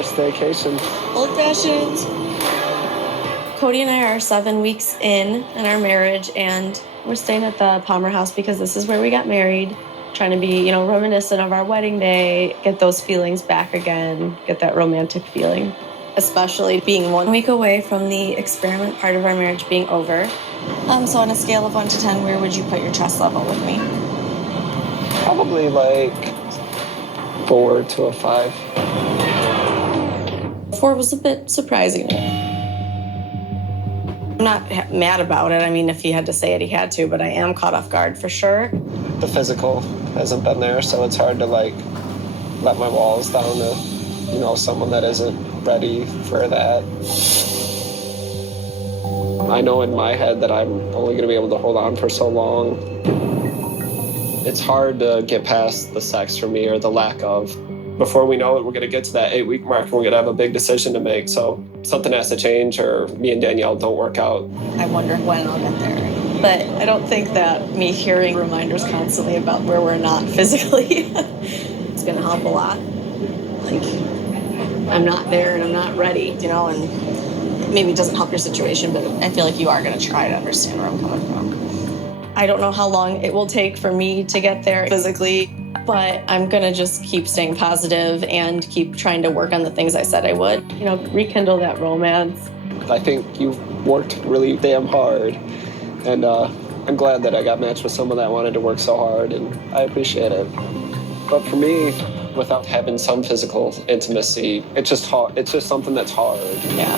our staycation. Old fashions. Cody and I are 7 weeks in our marriage, and we're staying at the Palmer house because this is where we got married. Trying to be, reminiscent of our wedding day, get those feelings back again, get that romantic feeling. Especially being 1 week away from the experiment part of our marriage being over. So on a scale of 1 to 10, where would you put your trust level with me? Probably like 4 to a 5. 4 was a bit surprising. I'm not mad about it. I mean, if he had to say it, he had to, but I am caught off guard for sure. The physical hasn't been there, so it's hard to let my walls down to, someone that isn't ready for that. I know in my head that I'm only going to be able to hold on for so long. It's hard to get past the sex for me, or the lack of. Before we know it, we're going to get to that 8-week mark and we're going to have a big decision to make. So something has to change, or me and Danielle don't work out. I wonder when I'll get there. But I don't think that me hearing reminders constantly about where we're not physically is going to help a lot. I'm not there and I'm not ready, and maybe it doesn't help your situation, but I feel like you are going to try to understand where I'm coming from. I don't know how long it will take for me to get there physically, but I'm going to just keep staying positive and keep trying to work on the things I said I would. Rekindle that romance. I think you've worked really damn hard, and I'm glad that I got matched with someone that wanted to work so hard, and I appreciate it. But for me, without having some physical intimacy, it's just hard. It's just something that's hard. Yeah.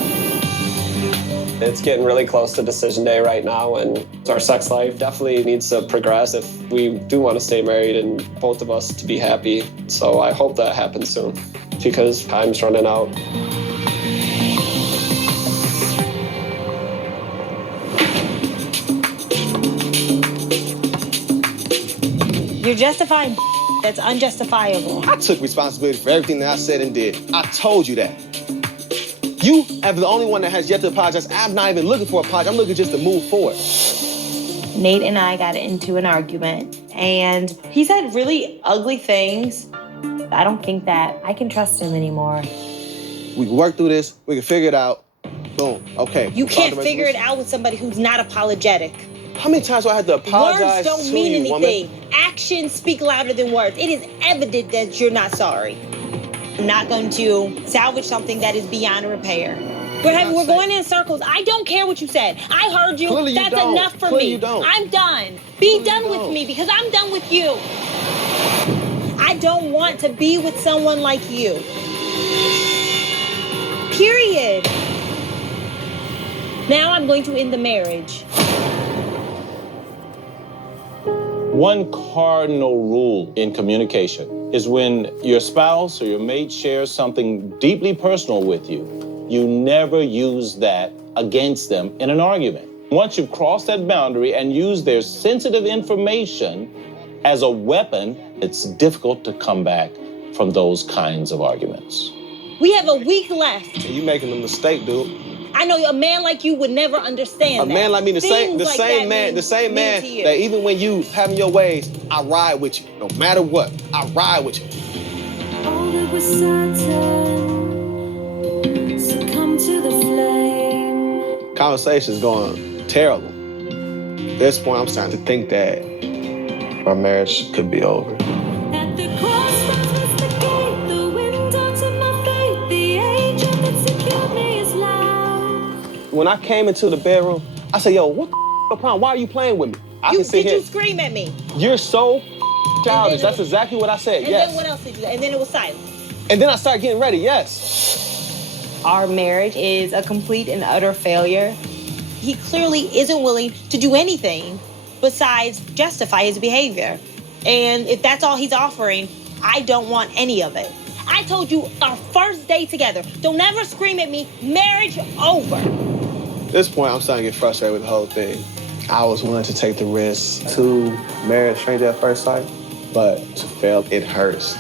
It's getting really close to decision day right now, and our sex life definitely needs to progress if we do want to stay married and both of us to be happy. So I hope that happens soon, because time's running out. You're justifying that's unjustifiable. I took responsibility for everything that I said and did. I told you that. You are the only one that has yet to apologize. I'm not even looking for an apology. I'm looking just to move forward. Nate and I got into an argument, and he said really ugly things. I don't think that I can trust him anymore. We can work through this. We can figure it out. Boom. Okay. You can't figure it out with somebody who's not apologetic. How many times do I have to apologize to you, woman? Words don't mean anything. Actions speak louder than words. It is evident that you're not sorry. I'm not going to salvage something that is beyond repair. We're going in circles. I don't care what you said. I heard you. Clearly That's enough for Clearly me. You don't. I'm done. Be done with me, because I'm done with you. I don't want to be with someone like you. Period. Now I'm going to end the marriage. One cardinal rule in communication is when your spouse or your mate shares something deeply personal with you, you never use that against them in an argument. Once you've crossed that boundary and used their sensitive information as a weapon, it's difficult to come back from those kinds of arguments. We have a week left. You making a mistake, dude. I know a man like you would never understand that. A man like me, the same man that even when you having your ways, I ride with you. No matter what, I ride with you. All that was certain, succumb to the flame. Conversation's going terrible. At this point, I'm starting to think that our marriage could be over. At the crossroads was the gate, the window to my fate, the angel that secured me is loud. When I came into the bedroom, I said, yo, what the problem? Why are you playing with me? Did you scream at me? You're so childish. That's exactly what I said, yes. And then what else did you do? And then it was silent. And then I started getting ready, yes. Our marriage is a complete and utter failure. He clearly isn't willing to do anything besides justify his behavior. And if that's all he's offering, I don't want any of it. I told you our first day together, don't ever scream at me, marriage over. At this point, I'm starting to get frustrated with the whole thing. I was willing to take the risk to marry a stranger at first sight, but to fail, it hurts.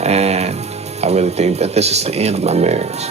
And I really think that this is the end of my marriage.